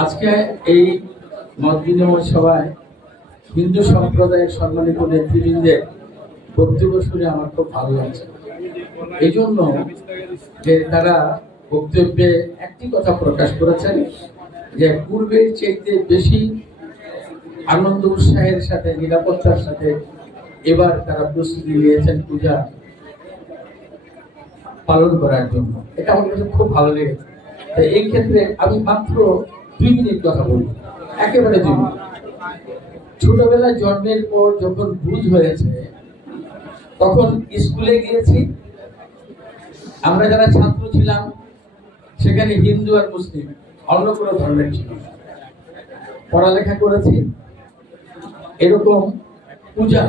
আজকে এই মত বিনিময় সভায় হিন্দু সম্প্রদায়ের সম্মানিত নেতৃবৃন্দের বক্তব্য শুনে আমার খুব ভালো লাগছে। এই জন্য যে তারা বক্তব্যে একটি কথা প্রকাশ করেছেন যে পূর্বের চাইতে বেশি আনন্দ উৎসাহের সাথে নিরাপত্তার সাথে এবার তারা প্রস্তুতি নিয়েছেন পূজা পালন করার জন্য। এটা আমার কাছে খুব ভালো লেগেছে। এই ক্ষেত্রে আমি মাত্র 2 মিনিট কথা বলবো, একেবারে 2 মিনিট। ছোটবেলায় জন্মের পর যখন বুঝ হয়েছে তখন স্কুলে গিয়েছি। আমরা যারা ছাত্র ছিলাম সেখানে হিন্দু আর মুসলিম অন্য কোনো ধর্মের ছিল না। পড়ালেখা করেছি, এরকম পূজা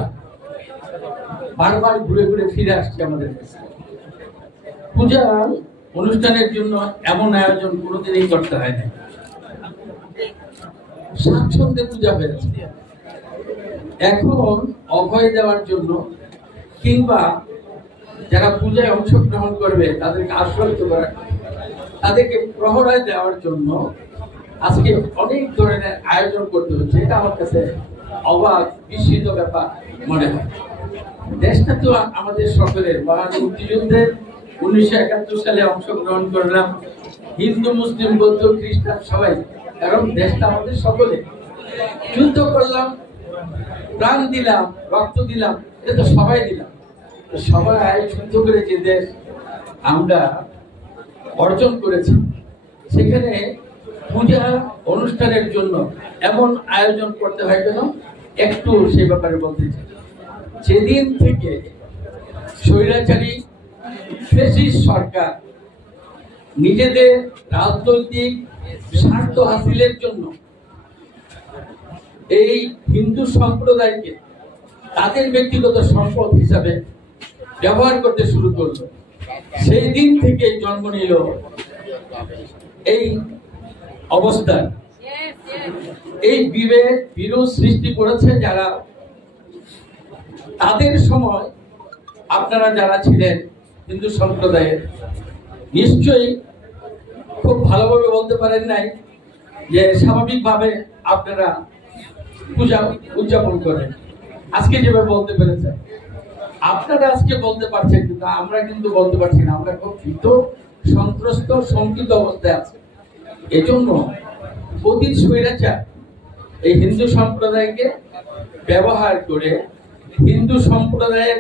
বারবার ঘুরে ঘুরে ফিরে আসছে আমাদের কাছে। পূজা অনুষ্ঠানের জন্য এমন আয়োজন কোনোদিনই করতে হয় না, স্বাচ্ছন্দ্যে পূজা হয়েছে। এখন অভয় দেওয়ার জন্য কিংবা যারা পূজায় অংশগ্রহণ করবে তাদেরকে আশ্বস্ত করার, তাদেরকে প্রহরায় দেওয়ার জন্য আজকে অনেক ধরনের আয়োজন করতে হচ্ছে। এটা আমার কাছে অবাক বিস্মিত ব্যাপার মনে হয়। দেশটা তো আমাদের সকলের, মহান মুক্তিযুদ্ধের 1971 সালে অংশগ্রহণ করলাম, হিন্দু মুসলিম বৌদ্ধ খ্রিস্টান সবাই, কারণ দেশটা আমাদের সকলে। যুদ্ধ করলাম, প্রাণ দিলাম, রক্ত দিলাম, এটা তো সবাই দিলাম। সবাই যুদ্ধ করে যে দেশ আমরা অর্জন করেছি, সেখানে পূজা অনুষ্ঠানের জন্য এমন আয়োজন করতে হয় কেন, একটু সে ব্যাপারে বলতে চাই। যেদিন থেকে স্বৈরাচারী ফ্যাসিস্ট সরকার নিজেদের রাজনৈতিক স্বার্থ হাসিলের জন্য এই হিন্দু সম্প্রদায়কে তাদের ব্যক্তিগত সম্পদ হিসাবে ব্যবহার করতে শুরু করলো, সেই দিন থেকে জন্ম নিল এই অবস্থা। এই বিভেদ বিরোধ সৃষ্টি করেছে যারা, তাদের সময় আপনারা যারা ছিলেন হিন্দু সম্প্রদায়ের, নিশ্চয়ই খুব ভালোভাবে বলতে পারেন নাই যে স্বাভাবিকভাবে আপনারা পূজা উদযাপন করেন। আজকে যেভাবে বলতে পেরেছেন আপনারা, আজকে বলতে পারছেন, কিন্তু আমরা কিন্তু বলতে পারছি না। আমরা খুব ভীত, সন্ত্রস্ত, শঙ্কিত অবস্থায় আছি। এজন্য অতীত স্বৈরাচার এই হিন্দু সম্প্রদায়কে ব্যবহার করে হিন্দু সম্প্রদায়ের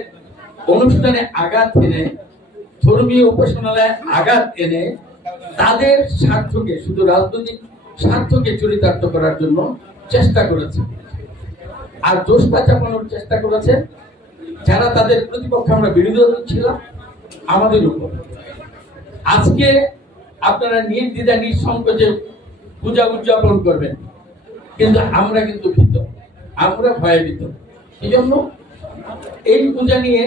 অনুষ্ঠানে আঘাত এনে, ধর্মীয় উপাসনালয়ে আঘাত এনে তাদের স্বার্থকে, শুধু রাজনৈতিক স্বার্থকে চরিতার্থ করার জন্য চেষ্টা করেছে। আর দোষটা চাপানোর চেষ্টা করেছে যারা তাদের প্রতিপক্ষে, আমরা বিরোধী ছিলাম, আমাদের উপর। আজকে আপনারা নির্দ্বিধা নিঃসংকোচে পূজা উদযাপন করবেন, কিন্তু আমরা কিন্তু ভীত, আমরা ভয়ভীত। এই জন্য এই পূজা নিয়ে,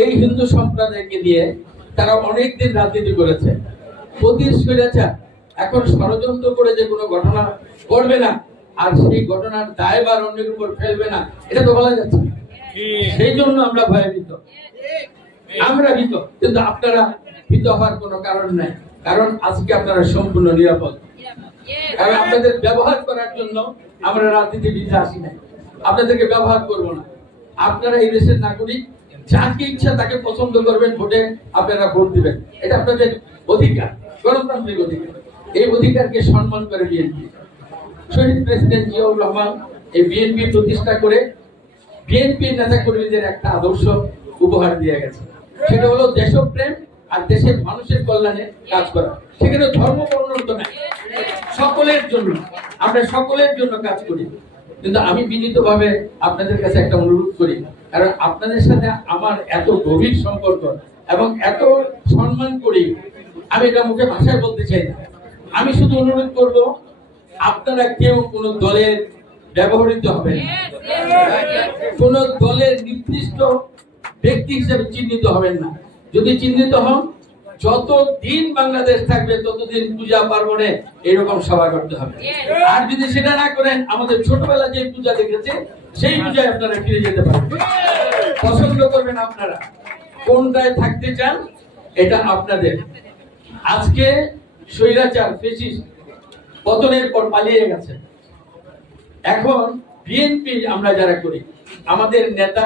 এই হিন্দু সম্প্রদায়কে দিয়ে তারা অনেকদিন রাজনীতি করেছে। অতীত স্বৈরাচার এখন ষড়যন্ত্র করে যে কোনো ঘটনা করবে না, আর সেই ঘটনার দায়ভার অন্যের উপর ফেলবে না, এটা তো বলা যাচ্ছে। সেই জন্য আমরা ভয়ভীত, আমরা ভীত। কিন্তু আপনারা ভীত হওয়ার কোনো কারণ নাই, কারণ আজকে আপনারা সম্পূর্ণ নিরাপদ। কারণ আপনাদের ব্যবহার করার জন্য আমরা রাজনীতিবিদরা আসি নাই, আপনাদেরকে ব্যবহার করব না। আপনারা এই দেশের নাগরিক, যাকে ইচ্ছা তাকে পছন্দ করবেন, ভোটে আপনারা ভোট দিবেন, এটা আপনাদের অধিকার, গণতান্ত্রিক অধিকার। এই অধিকারকে সম্মান করে বিএনপি, শহীদ প্রেসিডেন্ট জিয়াউর রহমান এই বিএনপি প্রতিষ্ঠা করে বিএনপির নেতা কর্মীদের একটা আদর্শ উপহার দিয়ে গেছে। সেটা হলো দেশপ্রেম আর দেশের মানুষের কল্যাণে কাজ করা। সেখানে ধর্ম বর্ণন্ত নাই, সকলের জন্য, আমরা সকলের জন্য কাজ করি। কিন্তু আমি বিনীতভাবে আপনাদের কাছে একটা অনুরোধ করি, কারণ আপনাদের সাথে আমার এত গভীর সম্পর্ক এবং এত সম্মান করি, আমি এটা মুখে ভাষায় বলতে চাই না। আমি শুধু অনুরোধ করব, আপনারা কেউ কোনো দলের ব্যবহৃত হবেন, কোন দলের নির্দিষ্ট ব্যক্তি হিসেবে চিহ্নিত হবেন না। যদি চিহ্নিত হন, যতদিন বাংলাদেশ থাকবে ততদিন পূজা পার্বণে এরকম সভা করতে হবে। আর যদি সেটা না করেন, আমাদের ছোটবেলা যে পূজা দেখেছে সেই পূজায় আপনারা ফিরে যেতে পারবেন। পছন্দ করবেন আপনারা, কোনটায় থাকতে চান এটা আপনাদের। আজকে স্বৈরাচার ফ্যাসিস্ট পতনের পর পালিয়ে গেছে। এখন বিএনপি আমরা যারা করি, আমাদের নেতা,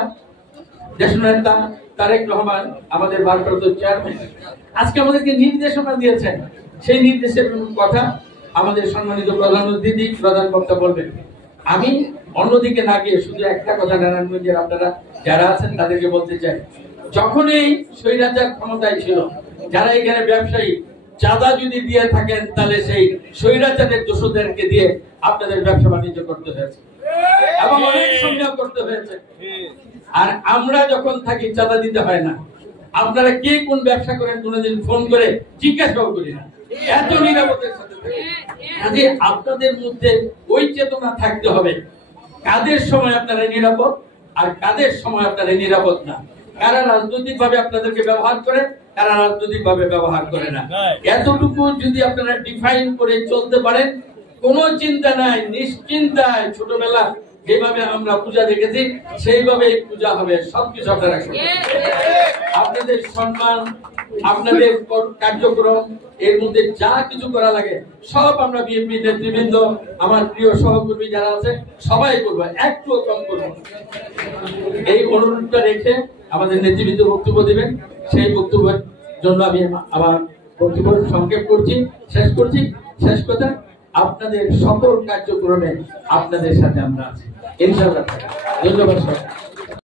দেশনেতা তারেক রহমান আমাদের ভারপ্রাপ্ত চেয়ারম্যান আজকে আমাদেরকে নির্দেশনা দিয়েছেন। সেই নির্দেশের কথা আমাদের সম্মানিত প্রধান অতিথি, প্রধান বক্তা বলবেন। আমি অন্যদিকে না গিয়ে শুধু একটা কথা নারায়ণগঞ্জের আপনারা যারা আছেন তাদেরকে বলতে চাই, যখন এই স্বৈরাচার ক্ষমতায় ছিল, যারা এখানে ব্যবসায়ী চাঁদা যদি দিয়ে থাকেন তাহলে সেই স্বৈরাচারের দোষদেরকে দিয়ে আপনাদের ব্যবসা বাণিজ্য করতে হয়েছে এবং অনেক সংগ্রাম করতে হয়েছে। আর আমরা যখন থাকি চাঁদা দিতে হয় না। আপনারা কে কোন ব্যবসা করেন কোনোদিন ফোন করে জিজ্ঞাসাও করি না, এত নিরাপত্তার সাথে থাকি। কাজে আপনাদের মধ্যে ওই চেতনা থাকতে হবে, কাদের সময় আপনারা নিরাপদ আর কাদের সময় আপনারা নিরাপদ না, কারা রাজনৈতিক ভাবে আপনাদেরকে ব্যবহার করে, কারা রাজনৈতিক ভাবে ব্যবহার করে না। এতটুকু যদি আপনারা ডিফাইন করে চলতে পারেন, কোনো চিন্তা নাই, নিশ্চিন্তায় ছোটবেলা যেভাবে আমরা পূজা দেখেছি সেইভাবে পূজা হবে। সবকিছু আপনারা আপনাদের সম্মান, আপনাদের কার্যক্রম, এর মধ্যে যা কিছু করা লাগে সব আমরা বিএনপি নেতৃবৃন্দ, আমার প্রিয় সহকর্মী যারা আছে সবাই করবো, একটু কম করবো। এই অনুরোধটা রেখে আমাদের নেতৃবৃন্দ বক্তব্য দিবেন। সেই বক্তব্যের জন্য আমি আমার বক্তব্য সংক্ষেপ করছি, শেষ কথা, আপনাদের সকল কার্যক্রমে আপনাদের সাথে আমরা আছি ইনশাআল্লাহ। ধন্যবাদ।